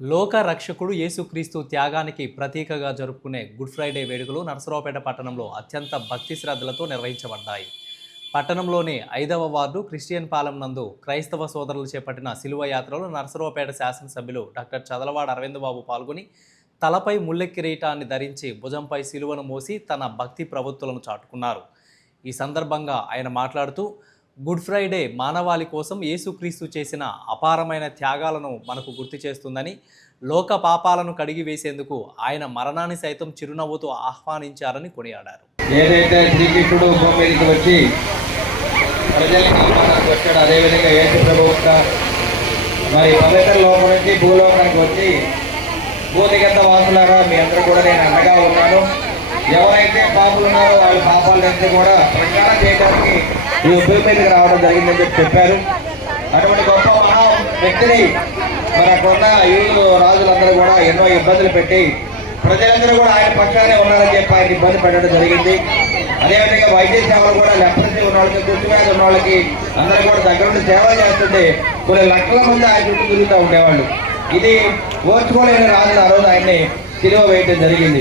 లోక రక్షకుడు యేసుక్రీస్తు త్యాగానికి ప్రతీకగా జరుపుకునే గుడ్ ఫ్రైడే వేడుకలు నరసరావుపేట పట్టణంలో అత్యంత భక్తి శ్రద్ధలతో నిర్వహించబడ్డాయి. పట్టణంలోని 5వ వార్డు క్రిస్టియన్ పాలెం నందు క్రైస్తవ సోదరులు చేపట్టిన సిలువ యాత్రలో నరసరావుపేట శాసనసభ్యులు డాక్టర్ చదలవాడ అరవింద్ బాబు పాల్గొని తలపై ముల్లె కిరీటాన్ని ధరించి భుజంపై సిలువను మోసి తన భక్తి ప్రవృత్తులను చాటుకున్నారు. ఈ సందర్భంగా ఆయన మాట్లాడుతూ గుడ్ ఫ్రైడే మానవాళి కోసం యేసుక్రీస్తు చేసిన అపారమైన త్యాగాలను మనకు గుర్తు చేస్తుందని, లోక పాపాలను కడిగి వేసేందుకు ఆయన మరణాన్ని సైతం చిరునవ్వుతో ఆహ్వానించారని కొనియాడారు. ఏదైతే శ్రీకృష్ణుడు భూమికి వచ్చి ప్రజలకి వచ్చాడు, అదేవిధంగా యేసు ప్రభువు మరి పవిత్ర లోకం నుంచి భూలోకానికి వచ్చి భూదిగంత వాసులారా మీ అందరూ కూడా నేను అండగా ఉన్నాను, ఎవరైతే పాపులు ఉన్నారో వాళ్ళ పాపాల నుంచి కూడా ప్రచారం చేయడానికి ఈ భూమి మీదకి రావడం జరిగిందని చెప్పారు. అటువంటి గొప్ప మహా వ్యక్తిని మనకున్న యూదు రాజులందరూ కూడా ఎన్నో ఇబ్బందులు పెట్టి ప్రజలందరూ కూడా ఆయన పక్షానే ఉన్నారని చెప్పి ఆయన ఇబ్బంది పెట్టడం జరిగింది. అదేవిధంగా వైద్య సేవలు కూడా లెప్రసీ ఉన్న వాళ్ళకి, గుర్తువ్యాధి ఉన్న వాళ్ళకి అందరూ కూడా దగ్గరుండి సేవలు చేస్తుంటే కొన్ని లక్షల మంది ఆయన చుట్టూ తిరుగుతూ ఉండేవాళ్ళు. ఇది ఓర్చుకోలేని రాజులు ఆ రోజు ఆయన్ని సిలువ వేయడం జరిగింది.